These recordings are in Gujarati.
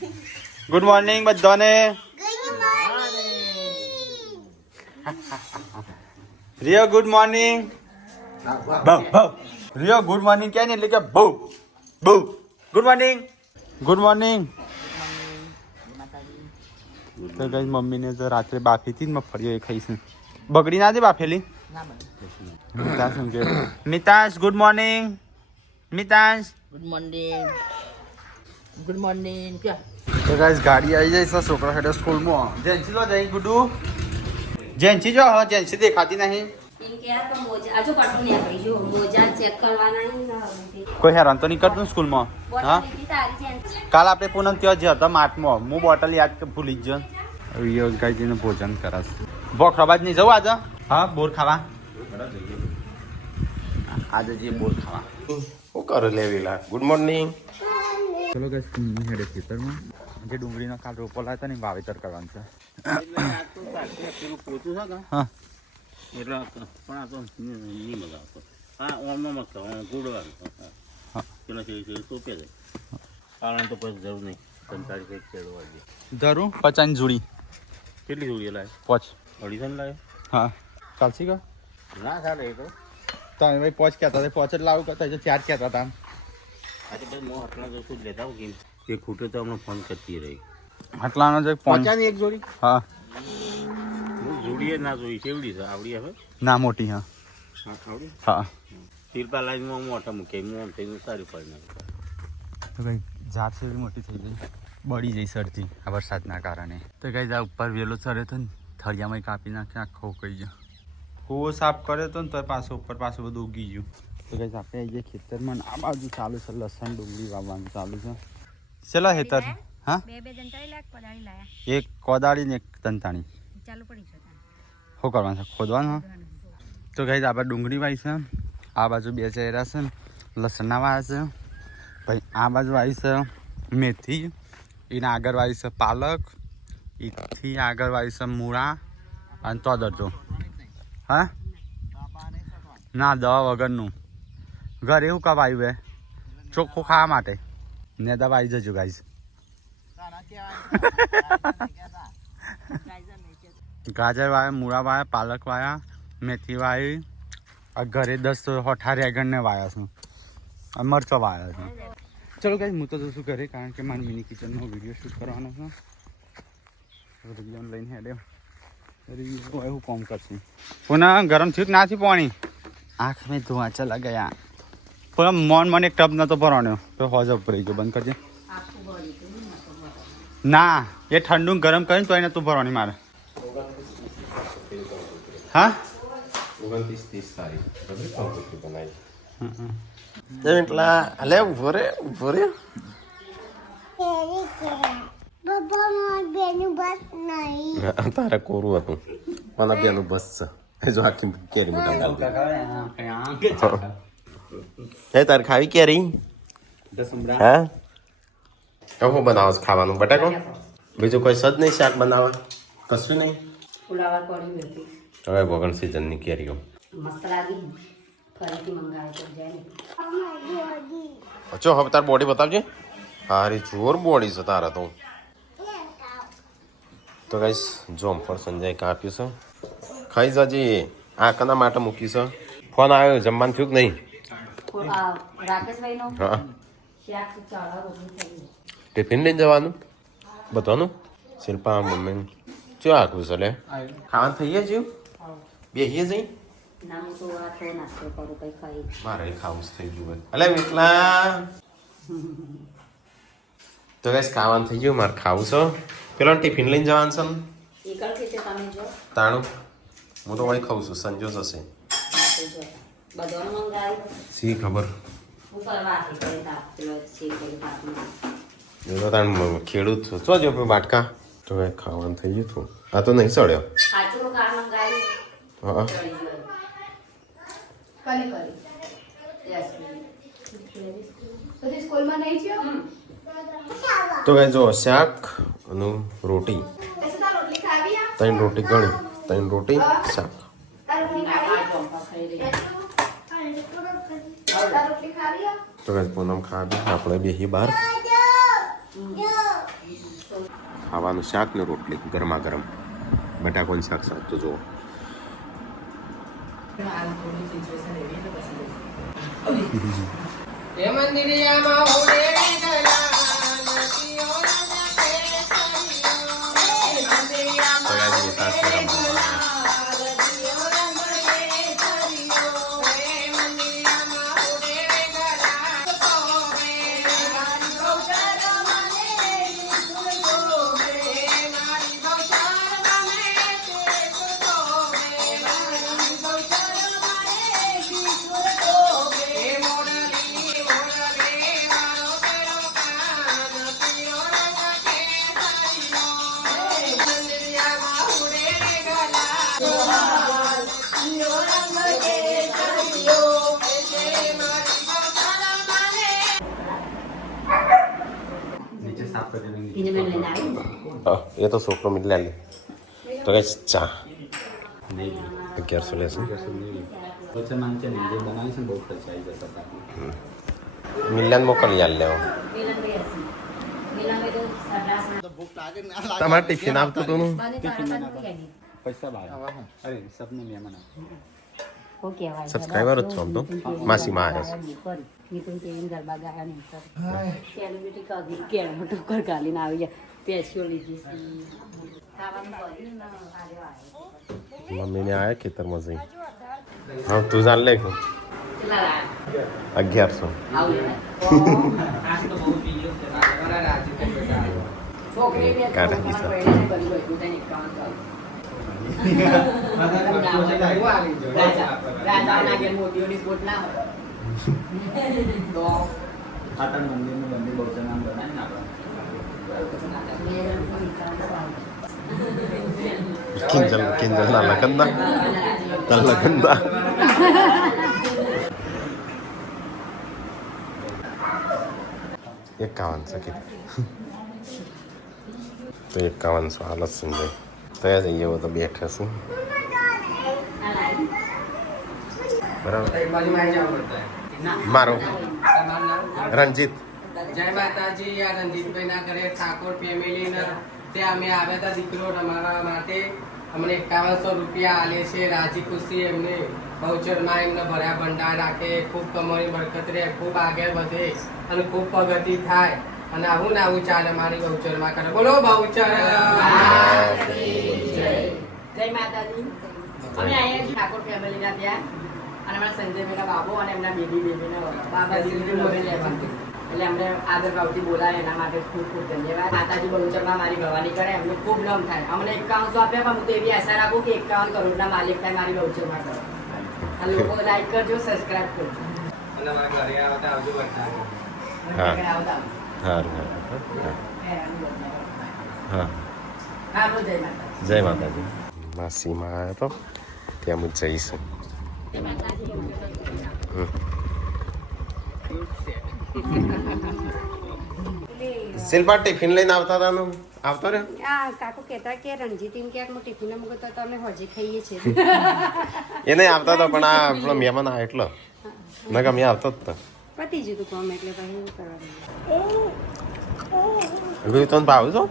ગુડ મોર્નિંગ બધાને. Rio good morning. Rio good morning કે ને એટલે કે બહુ બહુ ગુડ મોર્નિંગ. Good morning. તો ગઈ મમ્મીને તો રાત્રે બાફી હતી ને ફરી એ ખાઈશું. બગડી ના દે બાફેલી. મિતાંશ શું કે Mitansh good morning. Mitansh good morning. Good morning. તો ગાઈસ ગાડી આવી જાય છે છોકરા હેડે સ્કૂલમાં. જેન્સી તો જઈ ગુડુ. જેન્સી જો હા જેન્સી દેખાતી નહીં. કોઈ હેરાન તો નહીં કરતું સ્કૂલમાં. હા કાલ આપણે પૂનમ ત્યાં જ હતા માટમાં. હું બોટલ યાદ ભૂલી જ ગયો. ગાયજીને ભોજન કરાશે. બોખરાબાદ નહીં જવું આજે. હા બોર ખાવા આજે જઈએ બોર ખાવા. શું કરો લેવીલા? Good morning. ચલો ગાઈસ હેડે ખેતરમાં જે ડુંગળીનો કાલ રોપો લાવ્યા હતા ને વાવેતર કરવાનું છે. હા એટલે પણ આ તો નહીં મગાવતો. હા ઓમનો મસ્ત ગુડવાનું પેલો છે સોંપે છે કારણ તો પછી જરૂર નહીં. 45 એક ચડવા દે ધરું 50 જોડી. કેટલી જોડી લાવે? 5 અઢીસો લાવે? હા ચાલશી કા ના ચાલે એ તો. તમે ભાઈ 5 કહેતા હતા 5 જ લાવું કરતા 4 કહેતા હતા. આજે ભાઈ હું આટલા જશું જ લેતા આવું કે ખૂટે તો અમને ફોન કરતી રહી. આટલાનો જે 50 એક જોડી. હા જોડીએ ના જોઈ કેવડી છે આવડી હવે ના મોટી. હા આવડી. હા તિરપા લાઈનમાં મોટા મૂકે હું આમ થઈને સારી પડી નાખે. તો કઈ જાત છે એવી મોટી થઈ ગઈ બળી જઈ સરથી આ વરસાદના કારણે. તો કઈ આ ઉપર વેલો ચડ્યો હતો ને થળિયામાં કાપી નાખે આખો કહી ગયો. કૂવો સાફ કર્યો હતો ને તો પાછું ઉપર પાછું બધું ઉગી ગયું. તો કઈ આપણે આવી ગયા ખેતરમાં આ બાજુ ચાલુ છે લસણ ડુંગળી વાવવાનું ચાલુ છે. ચલો ખેતર. હા એક કોદાળી ને એક તંતાણી શું કરવાનું છે ખોદવાનું. તો કઈ આપણે ડુંગળી વાવી છે. આ બાજુ 2 ચહેરા છે લસણના વાવ્યા છે. ભાઈ આ બાજુ આવી છે મેથી. એના આગળ વાવી છે પાલક. એથી આગળ વાવી છે મૂળા અને તોદરજો. હા ના દવા વગરનું ઘરે એવું કબ આવ્યું હે ચોખ્ખું ખાવા માટે ને દવા આવી જજો ગાઈઝ. ગાજર વાયા મૂળા વાયા પાલક વાયા મેથી વાવી. ઘરે 10 18 આગળને વાયા છું. મરચો વાયા છે. ચલો ગાઈઝ હું તો જશું ઘરે કારણ કે મારી મિની કિચનનો વિડીયો શૂટ કરવાનો છે. લઈને હેડે એવું કામ કરશું. પુનઃ ગરમ થયું ના થયું પાણી આંખ મેં ધુઆ ચલા ગયા. પૂરા મને એક ટબ નતો ભરવાનો તો હોજ ઉપર રહી ગયો. બંધ કરજે. ના એ ઠંડુ ગરમ કરીને તો એને તું ભરવાની મારે. હા 29-30 તારીખ બનાવી એટલા હલે ઉભો રે તારે કોરું હતું મને બેનું બસ છે જો આખી કેરી મોટા હે તારે ખાવી કેરી. હા શું બનાવો છો ખાવાનું? બટાકો બીજું કોઈ સજ નહીં શાક બનાવે કશું નહીં. હવે વગણ સિઝનની કેરીઓ અચ્છા હવે તાર બોડી બતાવજે. હારી જોર બોડી છે તારા તો. તો ગાઈસ જોમફળ સંજય કાપ્યું છે ખાઈ જજી. આ કના માટે મૂકી છે? ફોન આવ્યો જમવાનું થયું કે નહીં? હા ટિફિન લઈને જવાનું બધાનું. શિલ્પા મમ્મી શું આખું છે લે ખાવાનું થઈએ જ્યું બેહીએ જઈ. મારે ખાવું જ થઈ ગયું અલે એટલા. તો ગાઈસ ખાવાનું થઈ ગયું મારે ખાવું છે. પેલો ટિફિન લઈને જવાનું છે ને તાણું હું તો વળી ખાઉં છું. સંજો જશે સી ખબર ખેડૂત છો જો બાટકા. તો ખાવાનું થઈ ગયું હતું. આ તો નહીં ચડ્યો. હા તો કઈ જો શાક અને રોટી 3 રોટી ગણી 3 રોટી શાક. તો કઈ પૂનમ ખાવી આપણે બેહી બહાર ખાવાનું શાક ને રોટલી ગરમા ગરમ બટાકોનું શાક સાથ તો જુઓ નીચે સાફ કરી દેંगे तीन मिनट लेना है એ તો છોકરો મિલે લે તો કઈ ચા નહીં 1100 લેશે પછી માંગે ને જે બનાવી છે ને બહુ ખર્ચ આવી જતા હતા મિલિયન મોકલી આલ લેવો मिलन में ऐसी मिलन में तो सर्रास में તમારે ટિફિન આવતું હતું ને बने तो आराम नहीं आएगी પૈસા બાર અરે સબને મહેમાન ओके भाई સબસ્ક્રાઈબર જ છો આમ તો માસીમાં આવ્યા છે નિકુંજ કેવીન ગરબા ગાયા નહીં સર સેલિબ્રિટી કાગી કેળ મોટો કર ગાલીને આવી ગયા પેશિયો લીધી ખાવાનું ભર્યું ને આવ્યો આવ્યો મમ્મીને આયા ખેતરમાં જઈ હા તું જાણ લે કે કેટલા લાયા 1100 છોકરી બે કાઢી દીધા. રાજા ના મોતીઓની કોટ ના તો આટણ મંદિરનું મંદિર બહુ નામ બનાવીને આપણે કિંજલ ના લગનના તાર લગનના એકાવન સકી તો 5100 હાલત સંજય તૈયાર થઈ ગયો તો બેઠા છું બરાબર મારો રંજીત જય માતાજી આ રણજીતભાઈ ના ઘરે ઠાકોર ફેમિલી ના તે અમે આવ્યા હતા દીકરો રમાડવા માટે અમને 5100 રૂપિયા આલે છે રાજી ખુશી એમને બહુચરમાં એમને ભર્યા ભંડાર રાખે ખૂબ કમાણી બરકત રહે ખૂબ આગળ વધે અને ખૂબ પ્રગતિ થાય અને આવું ને આવું ચાલે મારી બહુચરમાં કરે બોલો બહુચર જય માતાજી અમે આયા છીએ ઠાકોર ફેમિલી ના ત્યાં અને અમારા સંજયભાઈના બાબો અને એમના બેબીના બાબા દીકરી મોડે લે છે એટલે અમને આદર ભાવથી બોલાય એના માટે ખૂબ ખૂબ ધન્યવાદ માતાજી બહુચરમાં મારી ભવાની કરે એમનું ખૂબ નામ થાય અમને 5100 આપ્યા પણ હું તો એવી આશા રાખું કે 51 કરોડના માલિક થાય મારી બહુચરમાં કરો અને લોકો લાઈક કરજો સબસ્ક્રાઇબ કરજો અને મારા ઘરે આવતા આવજો બધા હા. આવતા સારું હા હાલો જય માતા જય માતાજી માસીમાં આવ્યો તો ત્યાં હું જઈશું શિલ્પા ટિફિન લઈને આવતા હતા ને આવતો રે આ કાકુ કહેતા કે રણજીત એમ ક્યાંક હું ટિફિન મૂકો તો અમે હજી ખાઈએ છીએ એ નહીં આવતા હતા પણ આ આપણો મહેમાન આવે એટલો ના ગમે આવતો જ તો પતી જતું કામ એટલે પછી એવું કરવાનું તને ભાવ છો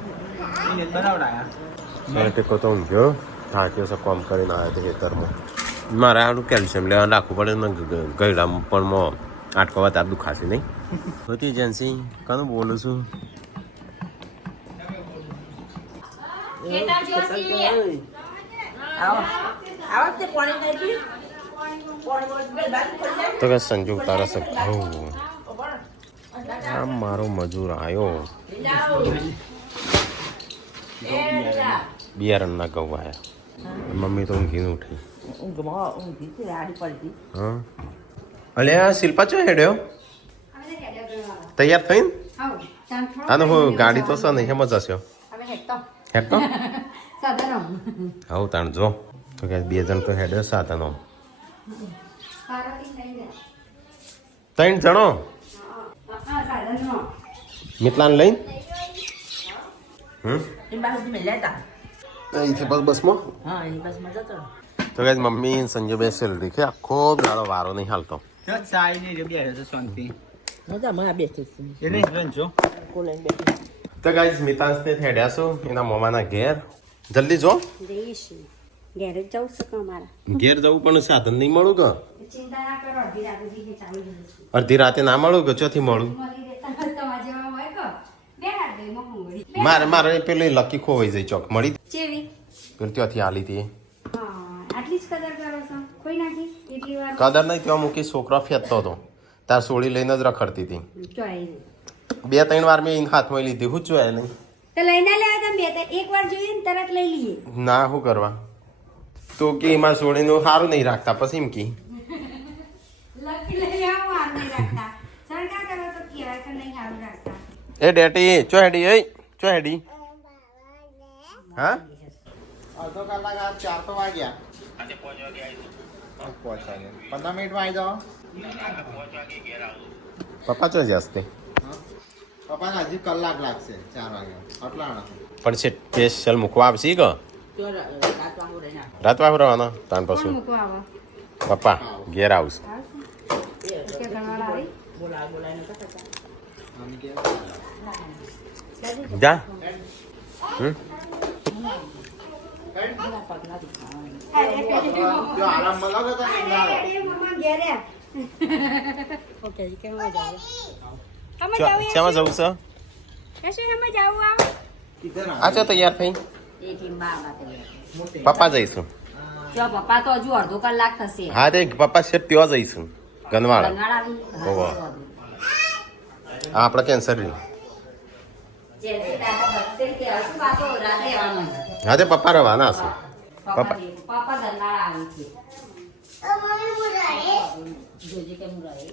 બનાવડાયા ટેકો તો ઊંઘ્યો થાક્યો છે કામ કરીને આવ્યો તો ખેતરમાં મારે આનું કેલ્શિયમ લેવાનું રાખવું પડે ને ગયડામાં પણ આટકો વાત આ દુખાશે નહીં હોતી એજન્સી કાનું બોલું છું તો કે સંજુ તારા સે ઘઉં આ મારો મજૂર આવ્યો બિયારણના ઘઉં આવ્યા મમ્મી તો ઊંઘીને ઉઠી હા અલે આ શિલ્પા ચો હેડ્યો તૈયાર થઈને આનો હું ગાડી તો છે નહીં એમ જ હશે હેડતો હવ તાણ જો તો કે 2 જણ તો હેડ્યો સાધનો 3 જણો મિતલાન લઈને અહીંથી બસમાં હા એ બસમાં જતો તો કે મમ્મી સંજયભાઈ સેલરી કે આખો દાડો વારો નહીં હાલતો તો ચાઈ ને બે છે શાંતિ મજા માં બેઠી છું એ નહીં રંજો કોલેન બેઠી તો ગાઈઝ મિતાંશને થેડ્યા છું એના મમ્માના ઘેર જલ્દી જો જઈશું ઘેર જ જવું છે કે અમારા ઘેર જવું પણ સાધન નહીં મળું કે ચિંતા ના કરો અડધી રાતે જઈએ ચાલુ જઈશું અડધી રાતે ના મળું કે ચોથી મળું મળી રહેતા તમારા જેવા હોય કે બે હાથ દઈ મોકું મારે પેલી લકી ખોવાઈ જાય ચોક મળી ચેવી પેલી ત્યાંથી આલી હતી હા આટલી જ કદર કરો છો કોઈ નાખી એટલી વાર કદર નહીં ત્યાં મૂકી છોકરો ફેંકતો હતો તાર સોળી લઈને જ રખડતી હતી ચોઈ 2-3 વાર મેં એને હાથમાં લીધી હું જોયા નહીં તો લઈને લેવા તમે બે એક વાર જોઈએ ને તરત લઈ લઈએ ના શું કરવા તો કે એમાં સોળીનું સારું નહીં રાખતા પછી એમ કી લકી લઈ આવો આ નહીં રાખતા સરકાર કરો તો કહેવાય કે નહીં સારું રાખતા એ ડેટી ચો હેડી હા અડધો કલાક આ 4 તો વાગ્યા 15 મિનિટમાં આવી જાઓ પપ્પા ચો જસ્તે પપ્પાને હજી કલાક લાગશે 4 વાગ્યા આટલા પણ છે સ્પેશિયલ મૂકવા આવશે કે રાત વાપરવાના તાન કોણ પછી મૂકવા આવો પપ્પા ઘેર આવશે કે ઘરવાળા આવી જા આરામ મળો તો મમ્મા ઘેરે ઓકે કેમ જાવ શેમાં જવું છે કશે અમે જાવ આવ આ ચો તૈયાર થઈ પપ્પા જઈશું જો પપ્પા તો હજુ અડધો કલાક થશે હા તે પપ્પા છે ત્યાં જઈશું ગનવાળા બંગાળ આવી ઓવા. આ આપણે કેન્સર રહ્યું જેલથી દાદા બચશે કે હજુ પાછો રાતે આવવાનો હા તે પપ્પા રવાના હશે પપ્પા બંગાળ આવી છે જોજે કેમ રહે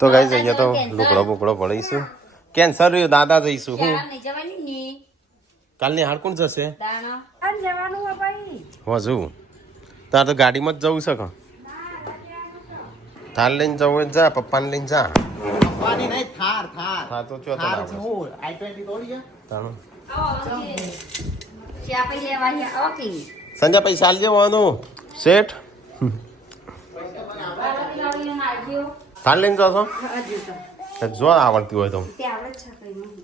તો ગઈ જઈએ તો લુકડો બુકડો પડીશું કેન્સર રહ્યું દાદા જઈશું હું નહીં જવાની ની કાલની હાલ કોણ જશે દાણા આમ જવાનું હો ભાઈ હજુ તાર તો ગાડીમાં જ જવું છે કે થાર લઈને જવું હોય તો જા પપ્પાને લઈને જા પપ્પાની નહીં થાર હા તો ચો થાર છે હું i20 દોડી ગયા તાણું આવો ચા પી લેવા આવો કે સંજય પૈસા આલજે વાનું શેઠ થાર લઈને જશો હજુ તો જો આવડતી હોય તો તે આવડે જ છે કઈ નહીં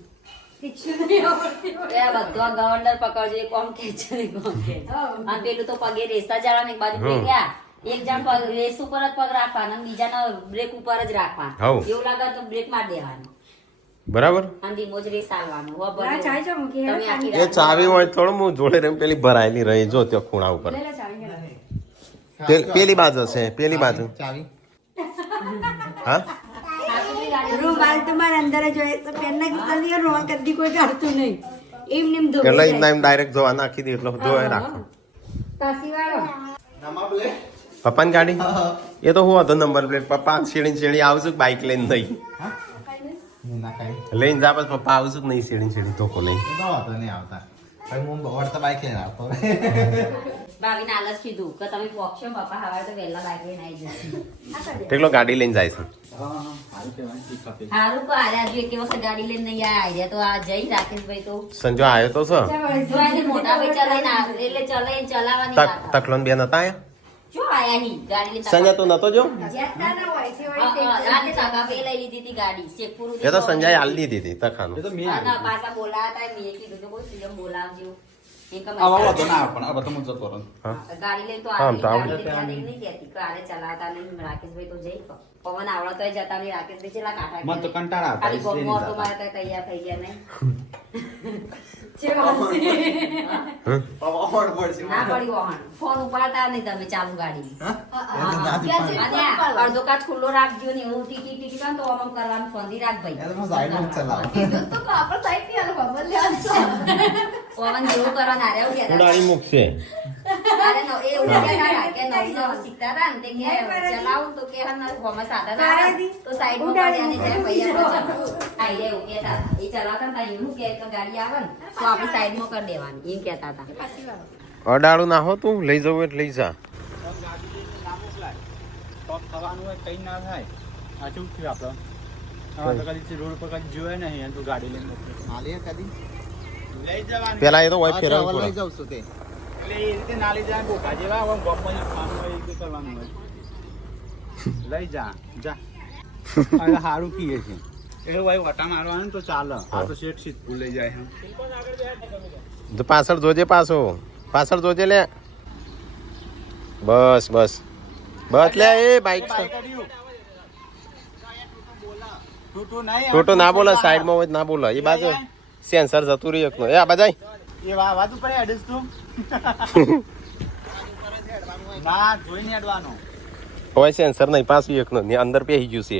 શીખ્યું નહીં આવડતી હોય. એ બધો ગવર્નર પકડજો એક કોમ કે છે ને કોમ કે છે. અને પેલું તો પગે રેસા જવાનું એક બાજુ હમ. ગયા એક જણ પગ રેસ ઉપર જ પગ રાખવાનો અને બીજાનો બ્રેક ઉપર જ રાખવાનો હઉ. એવું લાગે તો બ્રેક માર દેવાનો બરાબર અને ધીમો જ રેસ આવવાનો હો ના, ચાય જો મૂકી તમે આખી એ રાત ચાવી હોય થોડું હું જોડે રેમ પેલી ભરાયેલી રહી જો ત્યાં ખૂણા ઉપર લે લે ચાવી લે. પેલી બાજુ હશે પેલી બાજુ ચાવી હા આખી ગાડી રૂમાલ તમારે અંદર જ હોય તો પેનના કિસ્સાની રૂમાલ કદી કોઈ કાઢતું નહીં એમને એમ ધોઈ એટલે જાય. એમ ડાયરેક્ટ જોવા નાખી દે એટલે ધોવાય રાખો પાછી વાળો નમા પ્લે પપ્પાની ગાડી એ તો હું હતો નંબર પ્લેટ પપ્પા શેડી આવશું બાઇક લઈને નહીં ના કઈ લઈને જા પછી પપ્પા આવશું નહીં શેડી ધોકો નહીં તો વાતો નહીં આવતા પણ હું વળતા બાઈક લઈને આવતો ભાભીને આલસ કીધું કે તમે પોક્ષો પપ્પા હવારે તો વહેલા બાઈક લઈને આવી જશે તેટલો ગાડી લઈને જાય છે હારું તો આર્યા જો એક વખત ગાડી લઈને નહીં આયા તો આ જઈ રાકેશભાઈ તો સંજો આવ્યો તો છે જો આજે મોટા ભાઈ ચલાવીને આવે એટલે ચલાવવાની વાત આવે. તકલોન બેન હતા આયા? જો આયા હી ગાડી લઈને સંજય તું નતો જો જેટલા ના હોય છે હોય હા, છે. હા, રાતે તાકાભાઈ લઈ લીધી હતી ગાડી શેખપુર એ તો સંજય હાલ દીધી હતી તખાનું ના પાછા બોલાયા હતા મેં કીધું કે કોઈ સીએમ બોલાવજો એક ગાડી લઈને તો આમ તો આવી આવડે. ગાડી લઈને નહીં જતી કાલે ચલાવતા નહીં રાકેશભાઈ તો જઈ પવન આવડતો જતા નહીં રાકેશભાઈ ચેલા કાંઠા ખાલી ગમો ઓટો મારતા તૈયાર થઈ ગયા નહીં ના પડી વહાણ ફોન ઉપાડતા નહીં તમે ચાલુ ગાડી અને આ અડધો કાચ ખુલ્લો રાખજો ને એવું ટીટી ટીટી કરે તો આમ કરવાનું ફોનથી રાખ ભાઈ પવન જેવું કરવાનું આરે એવું કહેતા ઉડાડી મૂકશે અરે નો એ એવું કહેતા હતા કે નવસો શીખતા હતા ને તે કે ચલાવું તો કે હન હોમાં સાધન આવે તો સાઈડ માં કાઢ્યા ને જાય પૈયા ચલાવો આઈ એવું કહેતા હતા એ ચલાવતા હતા એવું કે ગાડી આવે ને તો આપણે સાઈડ માં કરી દેવાની એમ કહેતા હતા અડાડું ના હો તું લઈ જવું એટલે લઈ જા થવાનું હોય કઈ ના થાય આ શું થયું આપણે તો કદી રોડ પર કદી જોયે નહીં તું ગાડી લઈને મોકલી. હાલીએ કદી લઈ જવાની પેલા એ તો હોય અચ્છા, ફેરવવું હવે લઈ પડે જાઉં છું તે એટલે એ રીતે ના લઈ જાય બોકા જેવા આવા ગમમાં કામ હોય એ રીતે કરવાનું હોય લઈ જા જા હવે સારું કીએ છે એ ભાઈ વટા મારવાનું તો ચાલે આ તો શેઠ સીધું લઈ જાય હે જો પાછળ જોજે પાછળ જોજે લે બસ બસ બસ લે એ બાઈક છે ટોટો ના બોલે સાઈડમાં હોય તો ના બોલે એ બાજુ સેન્સર જતું રહી એકનો એ આ બાજાય એ વાત ઉપર હેડીસ તું ના જોઈને હેડવાનું હોય સેન્સર નહીં પાછું એકનો ને અંદર પેહી ગયું છે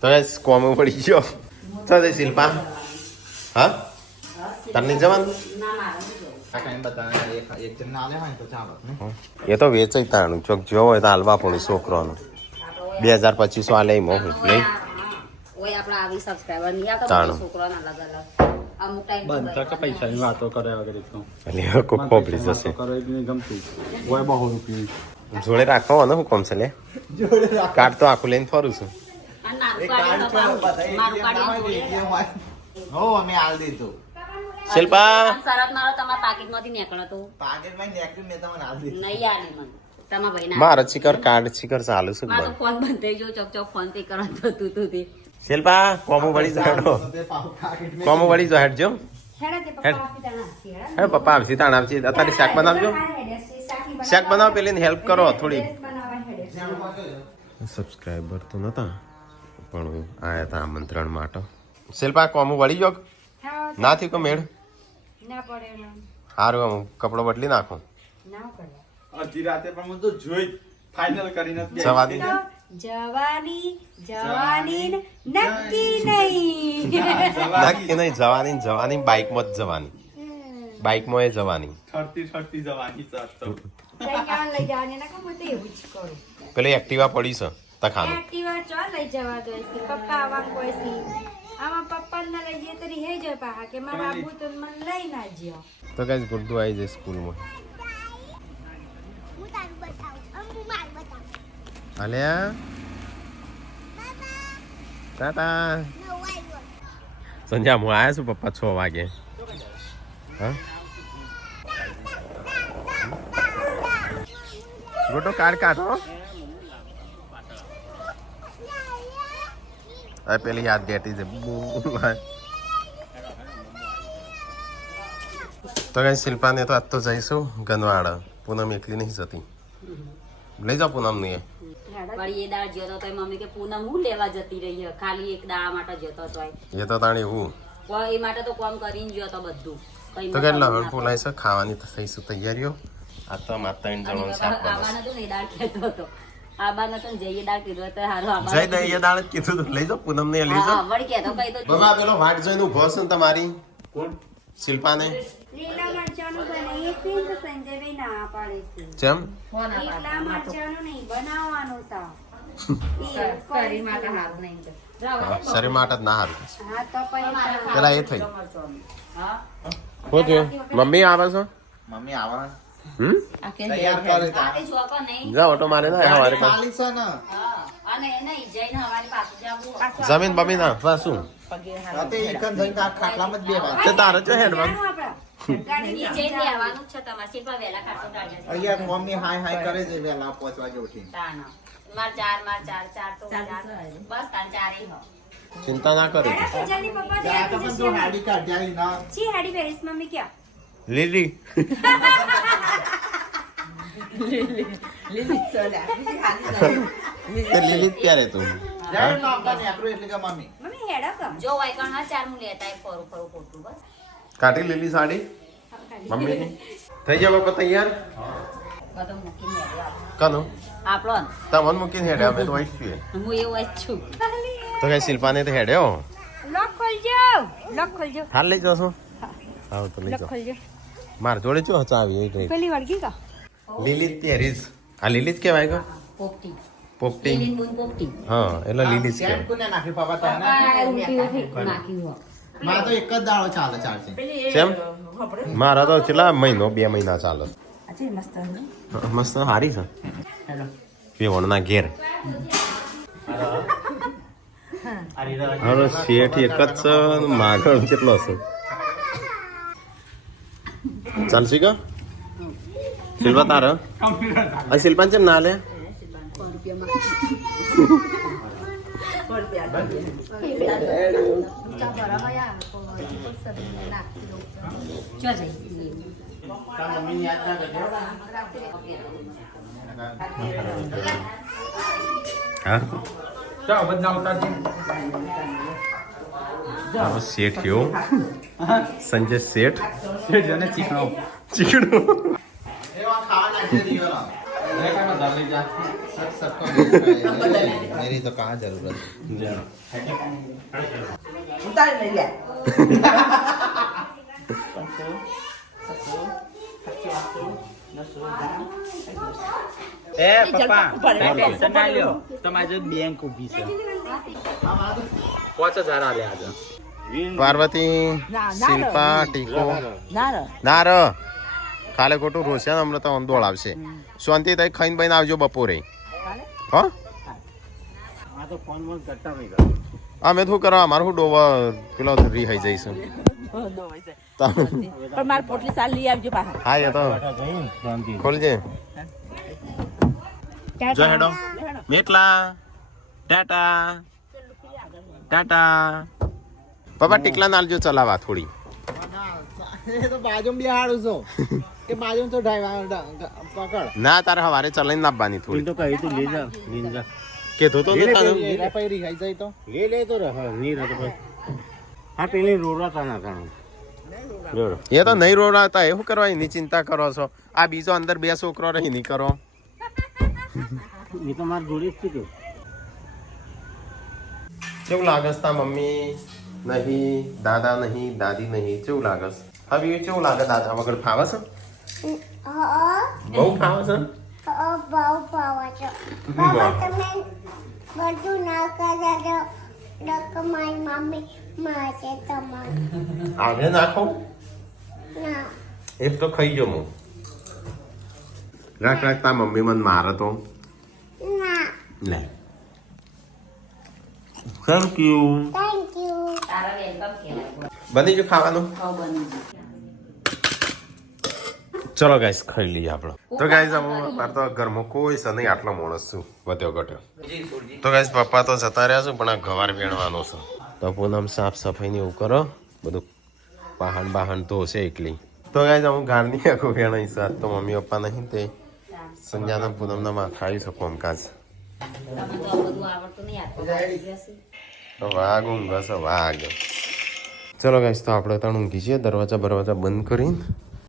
તો કોમ પડી ગયો તો શિલ્પા હા તાર નહીં જવાનું એક જણ ના લે હોય તો ચાલો એ તો વેચાઈ તાણું ચોક જો હોય તો હાલવા પણ છોકરાનું 2250 આલે એમ હું નહીં ઓય આપણા આવી સબસ્ક્રાઇબર નહીં આ તો તાણું. છોકરાના અલગ અલગ અમુક ટાઈમ બંધ કે પૈસાની વાતો કરે વગર તો એટલે કોક ખોપડી જશે કરે કે નહીં ગમતું હોય બહુ રૂપિયા જોડે રાખવા ને હું કોમ છે લે કાર્ડ તો આખું લઈને ફરું છું અને નાનું કાઢીને હો અમે હાલ દીધું શિલ્પા શરત મારો તમારા પાકીટમાંથી નીકળો તો પાકેટમાં નેકરી મેં તમને હાલ દીધું નહીં આલી મને તમારા ભાઈના મારા ચીકર કાર્ડ ચીકર ચાલુ છે મારો બંધ ફોન બંધ થઈ ગયો ચોક ફોન પે કરો તો તું તે શિલ્પા કોમો વળી જાડો કોમો વળી જો હેડ જો હેડા તે હેડ. પપ્પા આપી તને આપી, હેડા. હે પપ્પા આવશે તાણ આવશે અત્યારે શાક બનાવજો શાક બનાવો પેલી હેલ્પ કરો થોડી સબસ્ક્રાઇબર તો નતા પણ આયા હતા આમંત્રણ માટે શિલ્પા કોમો વળી જો ના થયું કે મેળ ના પડે એમ. સારું આમ કપડો બદલી નાખો ના પડે અડધી રાતે પણ હું તો જોઈ ફાઇનલ કરીને જ જવા દે તો જવાની નક્કી નહીં નક્કી નહીં જવાની બાઇકમાં જ જવાની બાઇકમાં એ જવાની ઠરતી જવાની સાથ તો લઈ જવા લઈ જવાની ના હું તો એવું જ કરું પેલી એક્ટિવા પડી છે તખાનું એક્ટિવા ચો લઈ જવા દો છે પપ્પા આવા કોઈ છે આમાં પપ્પા ના લઈ જઈએ તો રહી જાય પાહા કે મારા આબુ તો મને લઈ ના જ્યો તો કઈ ગુડ્ડુ આવી જાય સ્કૂલમાં અલ્યા ટાટા સંજા હું આવ્યા છું પપ્પા 6 વાગે હા ગોટો કાર્ડ કાઢો આ પેલી યાદ ગેટી છે તો કઈ શિલ્પાને તો આજ તો જઈશું ગનવાડ પૂનમ એકલી નહીં જતી લઈ જાઓ પૂનમ ની વળી એ દાળ જતો તો મમ્મી કે પૂનમ હું લેવા જતી રહી છે ખાલી એક દાળ માટે જતો તો એ તો તાણી હું એ માટે તો કામ કરીને ગયો તો બધું કઈ તો કેટલા હવે બોલાય છે ખાવાની તો થઈશું તૈયારીઓ આ તો માતા ત્રણ જણનું શાક બનશે આબાનો તો ને દાળ કહેતો હતો આબાનો તો જઈએ દાળ કીધું તો હારો આબા જય દઈએ દાળ જ કીધું તું લઈ જાઓ પૂનમ ને લઈ જાઓ વળી કહેતો કઈ તો બાબા પેલો વાટ જોઈને ઉભો છે ને તમારી કોણ શિલ્પાને લીલા મરચાંનું બનાવીએ છીએ તો સંજયભાઈ ના પાડે છે જેમ લીલા મરચાંનું નહીં બનાવવાનું છે શરીર માટે હારું નહીં તો શરીર માટે જ ના હારું હા તો પછી પેલા એ થઈ હા શું થયું મમ્મી આવે છો મમ્મી આવા આ કે તૈયાર કરે આ તે જોકો નહીં જા ઓટો મારે ના હવારે પાછું. ખાલી છે ને હા અને નહીં જઈને હવારી પાછું જાવું જમીન બમીન આ શું રાતે એક જ જઈને આ ખાટલામાં જ બેવા તે તારે છે હેડવાન ઈ જઈને લેવાનું જ છે તમારે શિલ્પા વહેલા ખાટો કાઢ્યા છે અહીંયા મમ્મી હાય હાય કરે છે વહેલા 5 વાગે ઉઠીને તાના માર ચાર તો ચાર. બસ તાર ચારે હો ચિંતા ના કરે જલ્દી પપ્પા જા તો પણ તું હાડી કાઢ જાય ના છી હાડી પહેરીશ મમ્મી ક્યાં લીલી તે લીલી જ પહેરે તું જાય ના આપતા નેકરો એટલે કે મમ્મી મમ્મી હેડા કમ જો વાયકણ હા ચાર હું લેતા આય ફરું ખોટું બસ કાઢી લીલી સાડી મમ્મીની થઈ ગયા બાપા તૈયાર બધું મૂકીને હેડ્યો કનો આપણો તમને મૂકીને હેડે અમે તો અહીં છીએ હું એવું જ છું તો કઈ શિલ્પાને તો હેડ્યો લોક ખોલજો હાલ લઈ જાઓ છો હા તો લઈ લોક જાઓ ખોલજો માર જોડે ચો ચાવી એ ગઈ પેલી વળગી કા લીલી જ પહેરીશ આ લીલી જ કહેવાય કે પોપટી પોપટી લીલી બૂન પોપટી હા એટલે લીલી જ સેમ કહેવાય કોને નાખી પાપા તને નાખ્યું હો મારે તો એક જ દાડો ચાલે ચાલશે કેમ મારા તો કેટલા મહિનો 2 મહિના ચાલે આજે મસ્ત મસ્ત હારી છે હેલો પેવણના ઘેર હવે શેઠ એક જ છે માગણ કેટલો છે ચાલશે કે શિલ્પા તારે આ શિલ્પાન ચેમ ના લે હા ચાલો બધા ઉતારજી આવો શેઠ યો સંજય શેઠ શેઠ જને ચીકણો ચીકણો એવા ખાવા નાખી દીધો રેખામાં ધાર લઈ જા मेरी तो कहाँ जरूरत ઉતારી લઈ લે એ પપ્પા ટેન્શન ના લ્યો તમારી જો બેંક ઊભી છે 5000 આલે આજે પાર્વતી શિલ્પા ટીકો ના ર કાલે ખોટું રોશન હમણાં તો અંદોળ આવશે શાંતિ થઈ ખાઈને બઈને આવજો બપોરે હા આ તો ફોન બોન કરતા નહીં અમે શું કરવા અમારું શું ડોવા પેલો રીહાઈ જઈશું પણ મારે પોટલી સાલ લઈ આવજો બહાર હા એ તો ખોલજે જો હેડો મેટલા ટાટા ટાટા પપ્પા ટીકલા નાલજો ચલાવા થોડી એ તો બાજુ બિહાડું છું કે બાજુ તો ડ્રાઈવર પકડ ના તારે હવારે ચલાઈને નાખવાની થોડી તો કહી તું લઈ જા લઈ જા કીધું તો નહીં તારે. પૈરી ખાઈ જાય તો લે તો રહે નહીં રહે તો પછી હા પેલી રોડા ના કારણે એ તો નહીં રોડાતા એવું કરવા એની ચિંતા કરો છો આ બીજો અંદર 2 છોકરો રહી નહીં કરો એ તો મારી જોડે જ છે કેવું લાગસ તા મમ્મી નહીં દાદા નહીં દાદી નહીં કેવું લાગસ હવે કેવું લાગે દાદા વગર ફાવે છે બહુ ફાવે છે બધું ના કરે મારી મમ્મી મારે તમારે આગળ નાખો ના એક તો ખાઈ જો હું રાખ તા મમ્મી મને મારે તો ના લે થેન્ક યુ થેન્ક યુ તારા વેલકમ કહેવાય બની ગયું ખાવાનું ખાવ બની ચલો ગાઈસ ખાઈ લઈએ આપણે તો ગાઈસ અમાર તો ઘરમાં કોઈ છે નહીં આટલો માણસ છું વધ્યો ઘટ્યો તો ગાઈસ પપ્પા તો જતા રહ્યા છું પણ આ ગવાર વેણવાનો છે તો પૂનમ સાફ સફાઈ ને એવું કરો બધું બહાન ધોશે એકલી તો ગાઈસ અમુક ઘરની આખું વેણાઈ છે આજ તો મમ્મી પપ્પા નહીં તે સંજ્ઞાના પૂનમના માં ખાઈ શકું કામકાજ તમે તો બધું આવડતું નહીં તો વાઘ ઊંઘ છે વાઘ ચલો ગાઈસ તો આપણે ત્રણ ઊંઘી છીએ દરવાજા બંધ કરીને